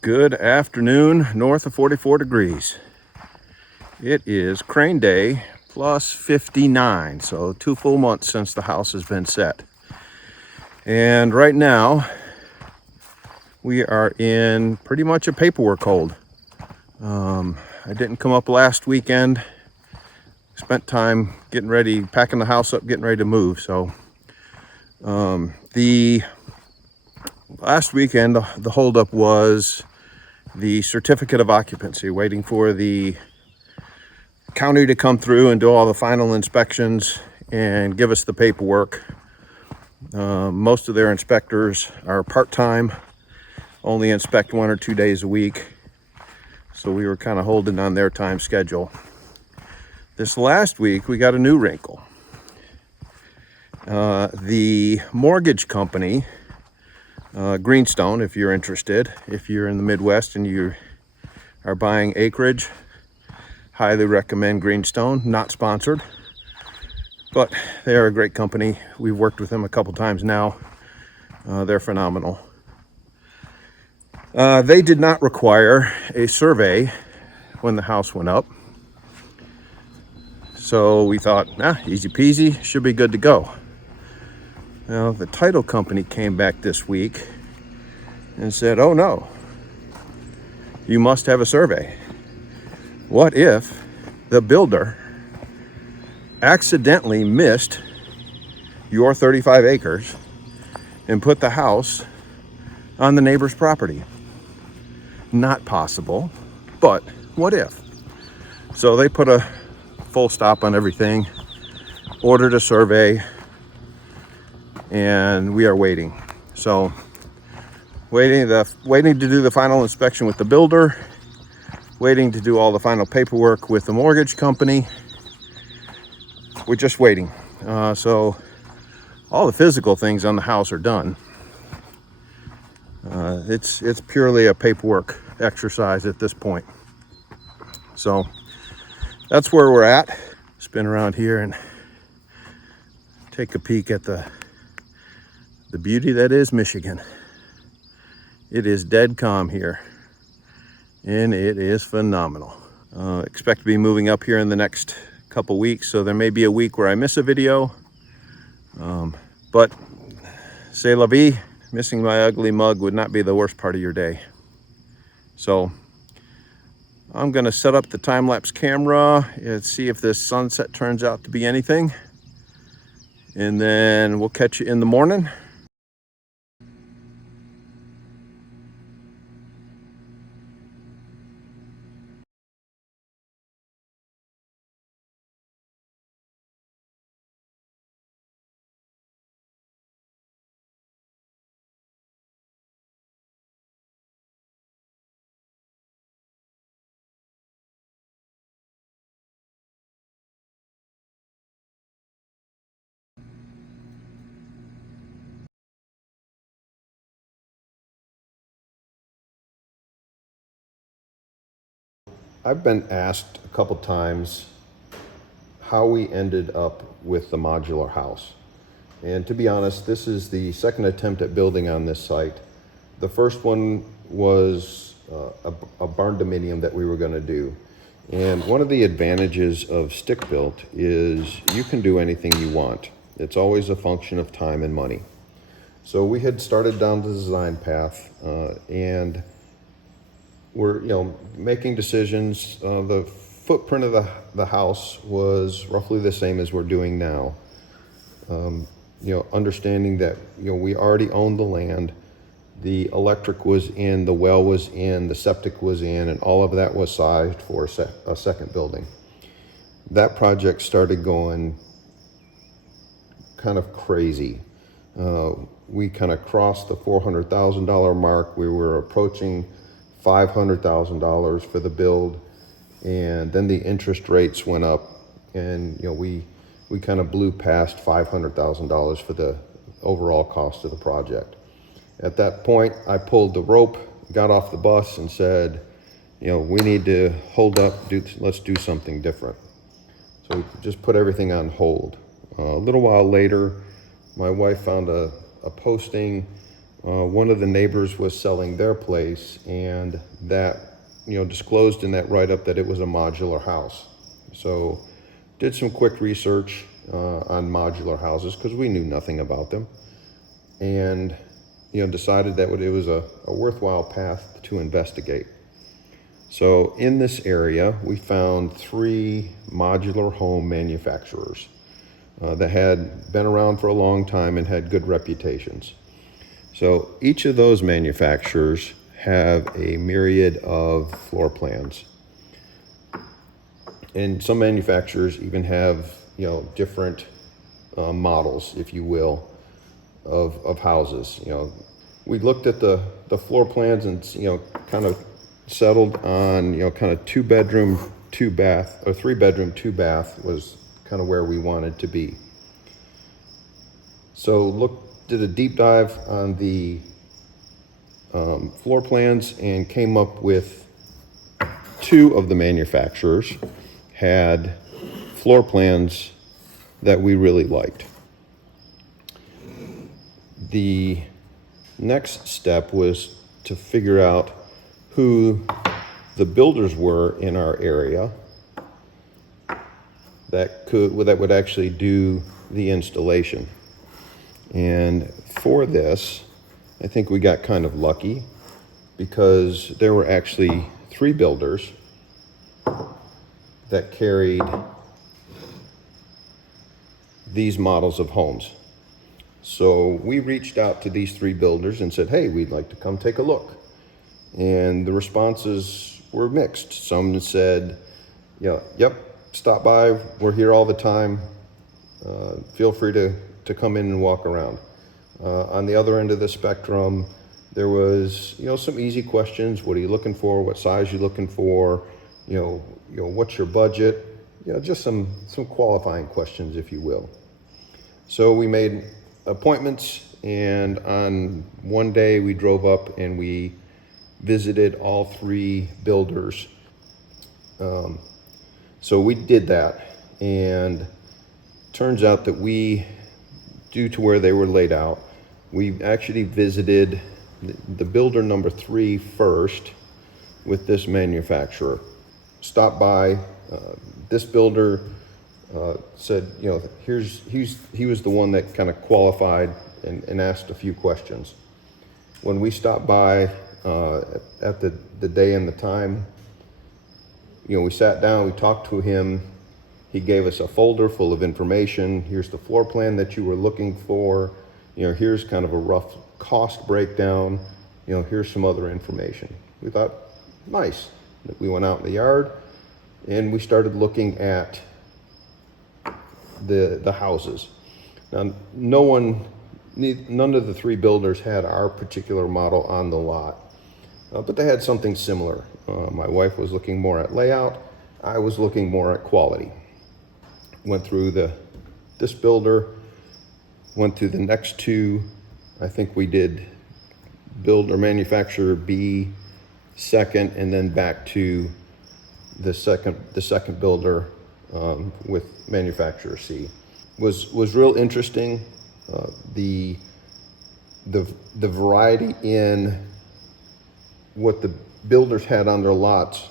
Good afternoon, north of 44 degrees. It is crane day plus 59, so 2 full months since the house has been set. And right now, we are in pretty much a paperwork hold. I didn't come up last weekend. Spent time getting ready, packing the house up, getting ready to move. So the last weekend, the holdup was the certificate of occupancy, waiting for the county to come through and do all the final inspections and give us the paperwork. Most of their inspectors are part-time, only inspect 1 or 2 days a week. So we were kind of holding on their time schedule. This last week, we got a new wrinkle. The mortgage company, Greenstone, if you're interested, if you're in the Midwest and you are buying acreage, highly recommend Greenstone. Not sponsored, but they are a great company. We've worked with them a couple times now. They're phenomenal. They did not require a survey when the house went up. So we thought, easy peasy, should be good to go. Now, the title company came back this week and said, oh no, you must have a survey. What if the builder accidentally missed your 35 acres and put the house on the neighbor's property? Not possible, but what if? So they put a full stop on everything, ordered a survey, and we are waiting. So waiting to do the final inspection with the builder, waiting to do all the final paperwork with the mortgage company. We're just waiting. So all the physical things on the house are done. It's purely a paperwork exercise at this point. So that's where we're at. Spin around here and take a peek at the beauty that is Michigan. It is dead calm here, and it is phenomenal. Expect to be moving up here in the next couple weeks, so there may be a week where I miss a video. But c'est la vie. Missing my ugly mug would not be the worst part of your day. So I'm gonna set up the time-lapse camera and see if this sunset turns out to be anything. And then we'll catch you in the morning. I've been asked a couple times how we ended up with the modular house. And to be honest, this is the second attempt at building on this site. The first one was a barn dominium that we were going to do. And one of the advantages of stick built is you can do anything you want. It's always a function of time and money. So we had started down the design path and we're making decisions. The footprint of the house was roughly the same as we're doing now. Understanding that we already owned the land, the electric was in, the well was in, the septic was in, and all of that was sized for a second building. That project started going kind of crazy. We kind of crossed the $400,000 mark. We were approaching $500,000 for the build, and then the interest rates went up, and we kind of blew past $500,000 for the overall cost of the project. At that point, I pulled the rope, got off the bus, and said, we need to hold up. Let's do something different. So we just put everything on hold. A little while later, my wife found a posting one of the neighbors was selling their place, and that, disclosed in that write-up that it was a modular house. So did some quick research on modular houses because we knew nothing about them, and decided that it was a worthwhile path to investigate. So in this area, we found 3 modular home manufacturers that had been around for a long time and had good reputations. So each of those manufacturers have a myriad of floor plans. And some manufacturers even have, different models, if you will, of houses. We looked at the floor plans and, kind of settled on, kind of 2-bedroom, 2-bath, or 3-bedroom, 2-bath was kind of where we wanted to be. So did a deep dive on the floor plans and came up with 2 of the manufacturers had floor plans that we really liked. The next step was to figure out who the builders were in our area that would actually do the installation. And for this, I think we got kind of lucky because there were actually 3 builders that carried these models of homes. So we reached out to these 3 builders and said, hey, we'd like to come take a look. And the responses were mixed. Some said, yep, stop by, we're here all the time, feel free to come in and walk around. On the other end of the spectrum, there was, some easy questions. What are you looking for? What size are you looking for? What's your budget? Just some qualifying questions, if you will. So we made appointments, and on one day we drove up and we visited all 3 builders. So we did that, and turns out that due to where they were laid out, we actually visited the builder number 3 first with this manufacturer. Stopped by, this builder said, he was the one that kind of qualified and asked a few questions. When we stopped by at the day and the time, we sat down, we talked to him. He gave us a folder full of information. Here's the floor plan that you were looking for. Here's kind of a rough cost breakdown. Here's some other information. We thought, nice. We went out in the yard and we started looking at the houses. Now, none of the 3 builders had our particular model on the lot, but they had something similar. My wife was looking more at layout. I was looking more at quality. Went through this builder, went through the next 2. I think we did build or manufacturer B second, and then back to the second builder with manufacturer C. Was real interesting. The variety in what the builders had on their lots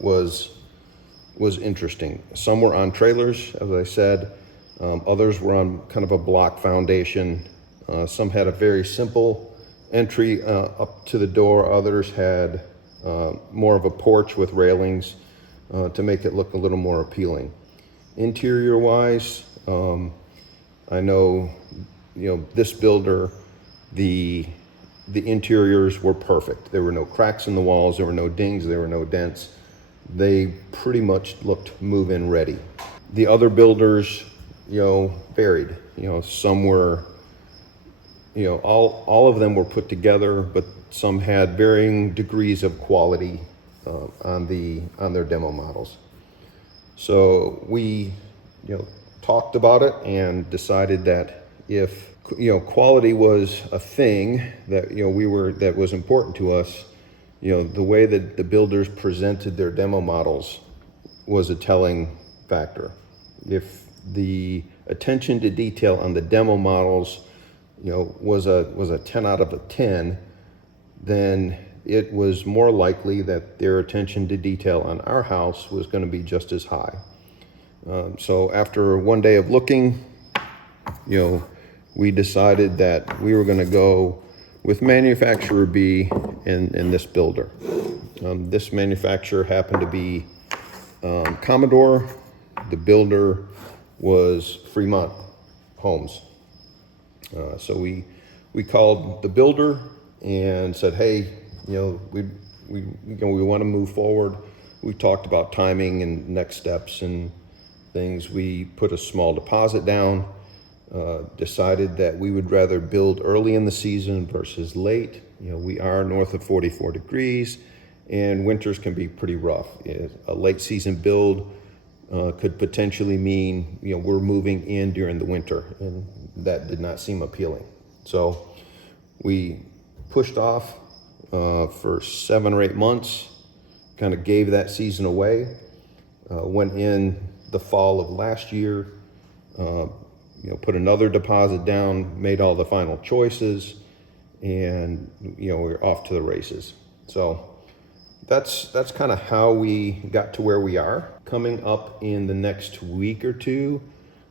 was interesting. Some were on trailers, as I said. Others were on kind of a block foundation. Some had a very simple entry up to the door. Others had more of a porch with railings to make it look a little more appealing. Interior wise, I know, this builder, the interiors were perfect. There were no cracks in the walls, there were no dings, there were no dents. They pretty much looked move-in ready. The other builders, varied. Some were, all of them were put together, but some had varying degrees of quality on their demo models. So we, talked about it and decided that if quality was a thing that that was important to us, the way that the builders presented their demo models was a telling factor. If the attention to detail on the demo models was a 10 out of a 10, then it was more likely that their attention to detail on our house was going to be just as high. So after one day of looking, we decided that we were going to go with manufacturer B in this builder. This manufacturer happened to be Commodore. The builder was Fremont Homes. So we called the builder and said, hey, we want to move forward. We talked about timing and next steps and things. We put a small deposit down, decided that we would rather build early in the season versus late. We are north of 44 degrees and winters can be pretty rough. A late season build could potentially mean, we're moving in during the winter, and that did not seem appealing. So we pushed off for 7 or 8 months, kind of gave that season away, went in the fall of last year, put another deposit down, made all the final choices, and we're off to the races. So that's kind of how we got to where we are. Coming up in the next week or two,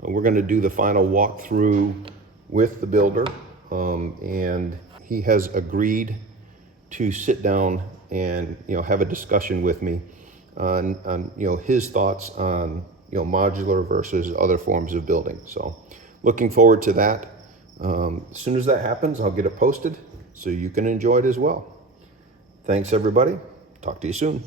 we're going to do the final walkthrough with the builder, and he has agreed to sit down and have a discussion with me on his thoughts on modular versus other forms of building. So looking forward to that. As soon as that happens, I'll get it posted so you can enjoy it as well. Thanks everybody. Talk to you soon.